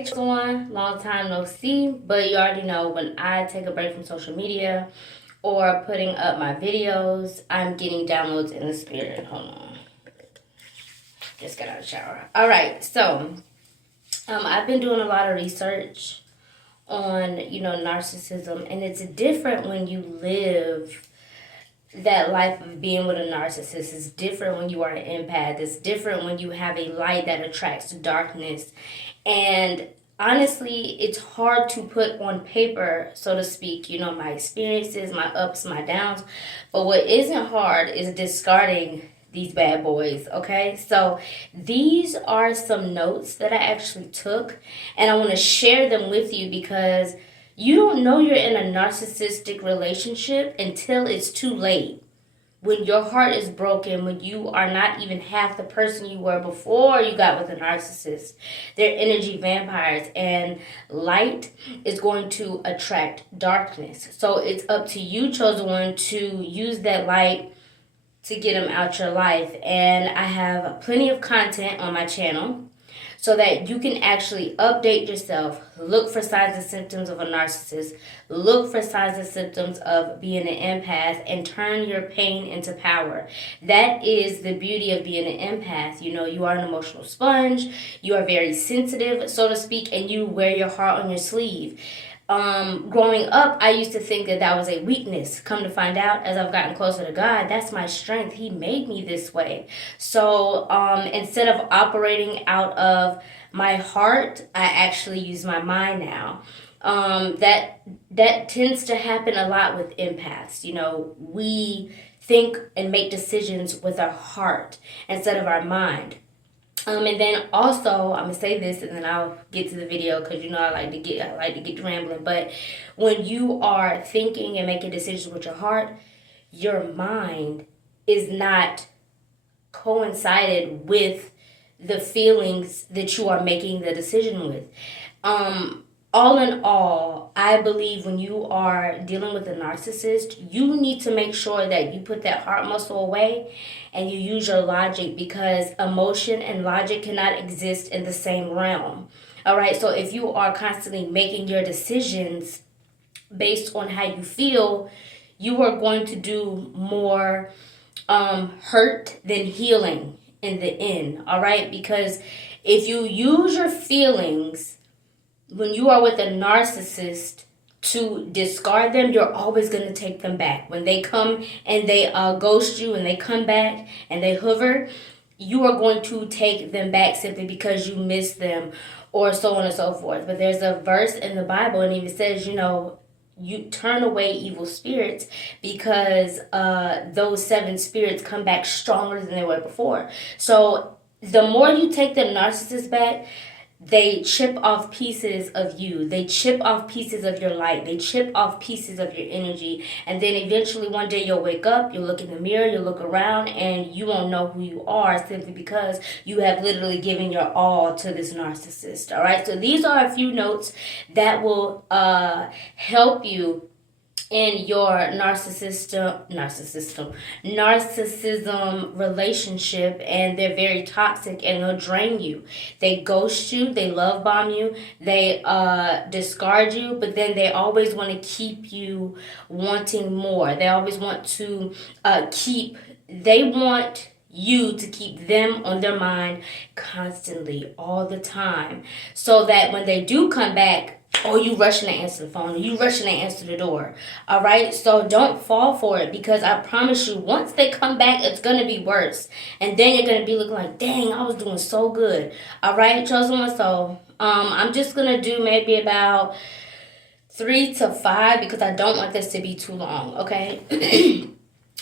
Everyone, long time no see, but you already know when I take a break from social media or putting up my videos, I'm getting downloads in the spirit. Hold on. Just got out of the shower. Alright, so I've been doing a lot of research on, narcissism, and it's different when you live that life of being with a narcissist. Is different when you are an empath. It's different when you have a light that attracts darkness. And honestly, it's hard to put on paper, so to speak, my experiences, my ups, my downs. But what isn't hard is discarding these bad boys, okay? So these are some notes that I actually took, and I want to share them with you because you don't know you're in a narcissistic relationship until it's too late. When your heart is broken, when you are not even half the person you were before you got with a narcissist. They're energy vampires, and light is going to attract darkness. So it's up to you, chosen one, to use that light to get them out your life. And I have plenty of content on my channel so that you can actually update yourself, look for signs and symptoms of a narcissist, look for signs and symptoms of being an empath, and turn your pain into power. That is the beauty of being an empath. You are an emotional sponge, you are very sensitive, so to speak, and you wear your heart on your sleeve. Growing up, I used to think that was a weakness. Come to find out, as I've gotten closer to God, that's my strength. He made me this way. So instead of operating out of my heart, I actually use my mind now. That tends to happen a lot with empaths. We think and make decisions with our heart instead of our mind. And then also, I'm gonna say this, and then I'll get to the video because I like to get rambling. But when you are thinking and making decisions with your heart, your mind is not coincided with the feelings that you are making the decision with. All in all, I believe when you are dealing with a narcissist, you need to make sure that you put that heart muscle away and you use your logic, because emotion and logic cannot exist in the same realm. All right, so if you are constantly making your decisions based on how you feel, you are going to do more hurt than healing in the end. All right, because if you use your feelings when you are with a narcissist to discard them, you're always going to take them back. When they come and they ghost you and they come back and they hover, you are going to take them back simply because you miss them, or so on and so forth. But there's a verse in the Bible, and it even says, you turn away evil spirits because those 7 spirits come back stronger than they were before. So the more you take the narcissist back, they chip off pieces of you. They chip off pieces of your light. They chip off pieces of your energy. And then eventually one day you'll wake up, you'll look in the mirror, you'll look around, and you won't know who you are simply because you have literally given your all to this narcissist. All right. So these are a few notes that will help you in your narcissism relationship, and they're very toxic and they'll drain you. They ghost you, they love bomb you, they discard you, but then they always want to keep you wanting more. They always want to they want you to keep them on their mind constantly, all the time, so that when they do come back, you rushing to answer the phone, or you rushing to answer the door. All right, so don't fall for it, because I promise you, once they come back, it's gonna be worse, and then you're gonna be looking like, dang, I was doing so good. All right, chosen one. So I'm just gonna do maybe about 3 to 5 because I don't want this to be too long. Okay.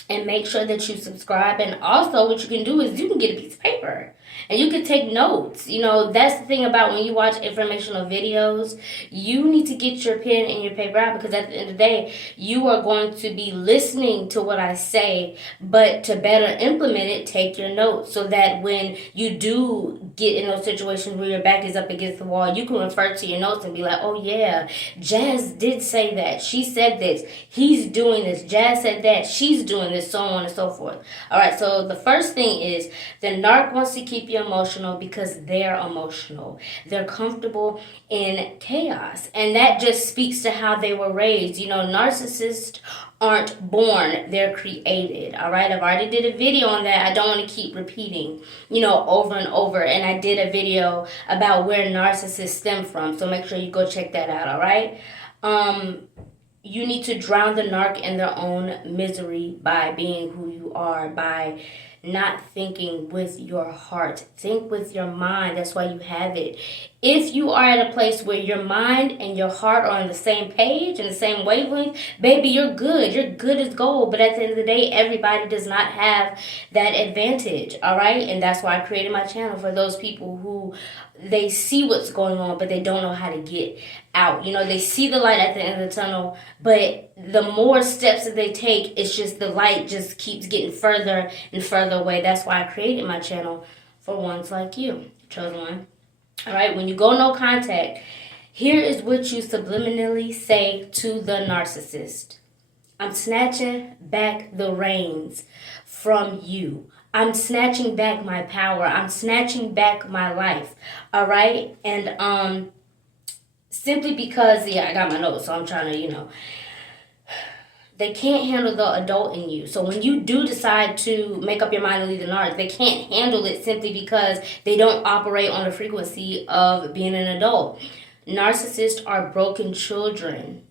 And make sure that you subscribe. And also what you can do is you can get a piece of paper and you can take notes. That's the thing about when you watch informational videos, you need to get your pen and your paper out, because at the end of the day, you are going to be listening to what I say, but to better implement it, take your notes, so that when you do get in those situations where your back is up against the wall, you can refer to your notes and be like, oh yeah, Jazz did say that. She said this. He's doing this. Jazz said that. She's doing this, so on and so forth. All right, so the first thing is the narc wants to keep keep you emotional because they're emotional. They're comfortable in chaos. And that just speaks to how they were raised. You know, narcissists aren't born, they're created. All right, I've already did a video on that. I don't want to keep repeating, you know, over and over. And I did a video about where narcissists stem from. So make sure you go check that out. All right. You need to drown the narc in their own misery by being who you are, by not thinking with your heart. Think with your mind. That's why you have it. If you are at a place where your mind and your heart are on the same page and the same wavelength, baby, you're good. You're good as gold. But at the end of the day, everybody does not have that advantage, all right? And that's why I created my channel, for those people who they see what's going on, but they don't know how to get out. You know, they see the light at the end of the tunnel, but the more steps that they take, it's just the light just keeps getting further and further away. That's why I created my channel, for ones like you, chosen one. All right, when you go no contact, here is what you subliminally say to the narcissist. I'm snatching back the reins from you. I'm snatching back my power. I'm snatching back my life. All right? And simply because, yeah, I got my notes, so I'm trying to, you know, they can't handle the adult in you. So when you do decide to make up your mind to leave the narc, they can't handle it simply because they don't operate on the frequency of being an adult. Narcissists are broken children.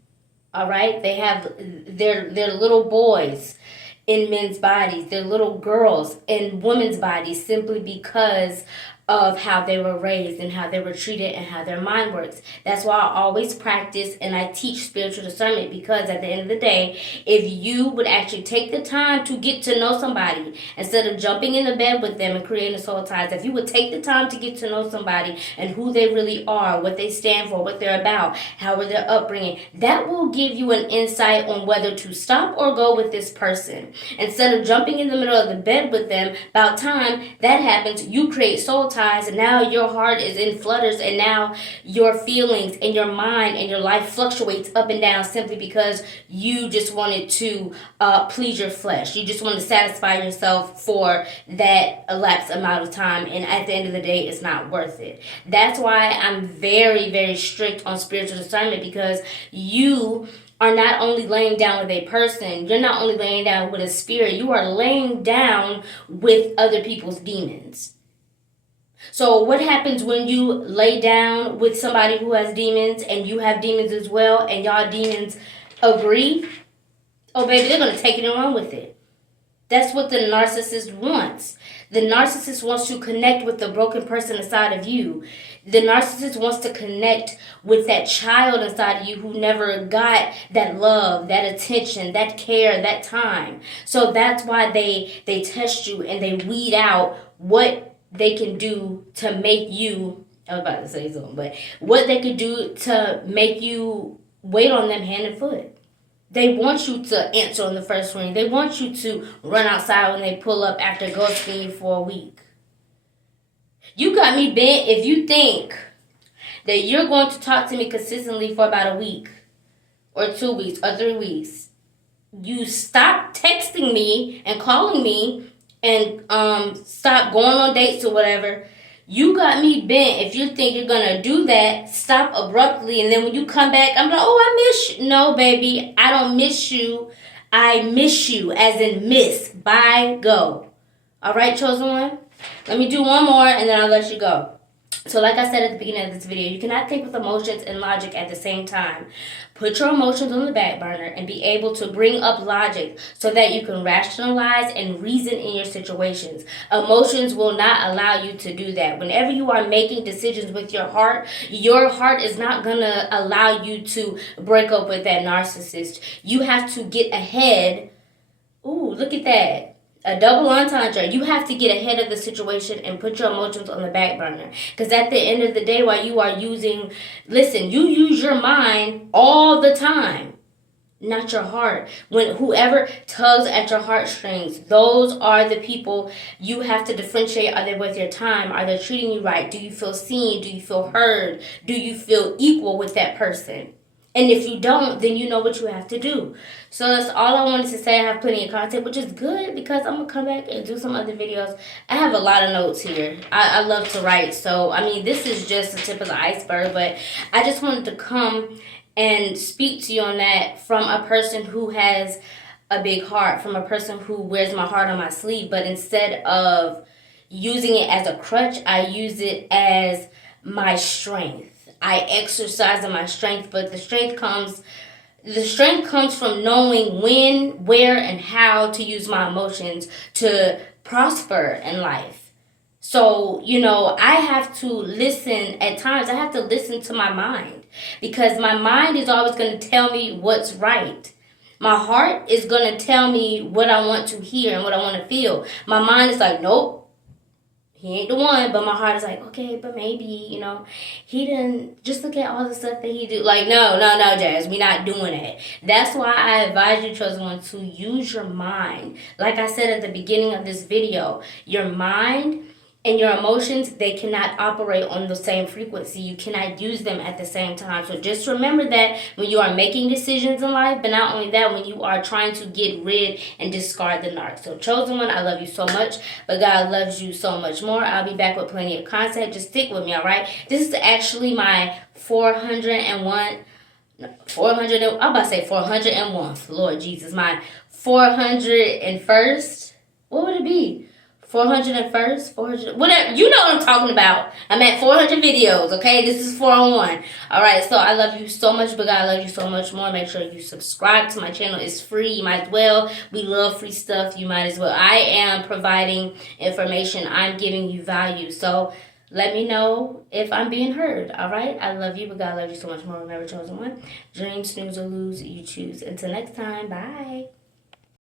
All right? They have their little boys in men's bodies. They're little girls in women's bodies simply because of how they were raised and how they were treated and how their mind works. That's why I always practice and I teach spiritual discernment, because at the end of the day, if you would actually take the time to get to know somebody instead of jumping in the bed with them and creating soul ties, if you would take the time to get to know somebody and who they really are, what they stand for, what they're about, how are their upbringing, that will give you an insight on whether to stop or go with this person. Instead of jumping in the middle of the bed with them, about time that happens, you create soul ties, and now your heart is in flutters, and now your feelings and your mind and your life fluctuates up and down simply because you just wanted to please your flesh. You just want to satisfy yourself for that elapsed amount of time, and at the end of the day, it's not worth it. That's why I'm very, very strict on spiritual discernment, because you are not only laying down with a person, you're not only laying down with a spirit, you are laying down with other people's demons. So what happens when you lay down with somebody who has demons and you have demons as well, and y'all demons agree? Oh, baby, they're going to take it and run with it. That's what the narcissist wants. The narcissist wants to connect with the broken person inside of you. The narcissist wants to connect with that child inside of you who never got that love, that attention, that care, that time. So that's why they test you and they weed out what they can do to make you, I was about to say something, but what they could do to make you wait on them hand and foot. They want you to answer on the first ring. They want you to run outside when they pull up after ghosting you for a week. You got me bent if you think that you're going to talk to me consistently for about a week or 2 weeks or 3 weeks. You stop texting me and calling me and stop going on dates or whatever. You got me bent if you think you're going to do that, stop abruptly, and then when you come back, I'm like, oh, I miss you. No, baby, I don't miss you. I miss you, as in miss. Bye, go. All right, chosen one? Let me do one more, and then I'll let you go. So like I said at the beginning of this video, you cannot think with emotions and logic at the same time. Put your emotions on the back burner and be able to bring up logic so that you can rationalize and reason in your situations. Emotions will not allow you to do that. Whenever you are making decisions with your heart is not going to allow you to break up with that narcissist. You have to get ahead. Ooh, look at that. A double entendre. You have to get ahead of the situation and put your emotions on the back burner. Because at the end of the day, while you are you use your mind all the time, not your heart. When whoever tugs at your heartstrings, those are the people you have to differentiate. Are they worth your time? Are they treating you right? Do you feel seen? Do you feel heard? Do you feel equal with that person? And if you don't, then you know what you have to do. So that's all I wanted to say. I have plenty of content, which is good because I'm going to come back and do some other videos. I have a lot of notes here. I love to write. So, I mean, this is just the tip of the iceberg. But I just wanted to come and speak to you on that from a person who has a big heart, from a person who wears my heart on my sleeve. But instead of using it as a crutch, I use it as my strength. I exercise in my strength, but the strength comes from knowing when, where, and how to use my emotions to prosper in life. So, I have to listen at times. I have to listen to my mind because my mind is always going to tell me what's right. My heart is going to tell me what I want to hear and what I want to feel. My mind is like, nope. He ain't the one, but my heart is like, okay, but maybe, he didn't, just look at all the stuff that he do. Like, no, Jazz, we not doing that. That's why I advise you, chosen one, to use your mind. Like I said at the beginning of this video, your mind and your emotions, they cannot operate on the same frequency. You cannot use them at the same time. So just remember that when you are making decisions in life, but not only that, when you are trying to get rid and discard the narc. So chosen one, I love you so much, but God loves you so much more. I'll be back with plenty of content. Just stick with me, all right? This is actually my 401th, Lord Jesus, my 401st, what would it be? 401st, 400, whatever. You know what I'm talking about. I'm at 400 videos, okay? This is 401. All right, so I love you so much, but God loves you so much more. Make sure you subscribe to my channel. It's free. You might as well. We love free stuff. You might as well. I am providing information. I'm giving you value. So let me know if I'm being heard, all right? I love you, but God loves you so much more. Remember, chosen one. Dream, snooze, or lose. You choose. Until next time, bye.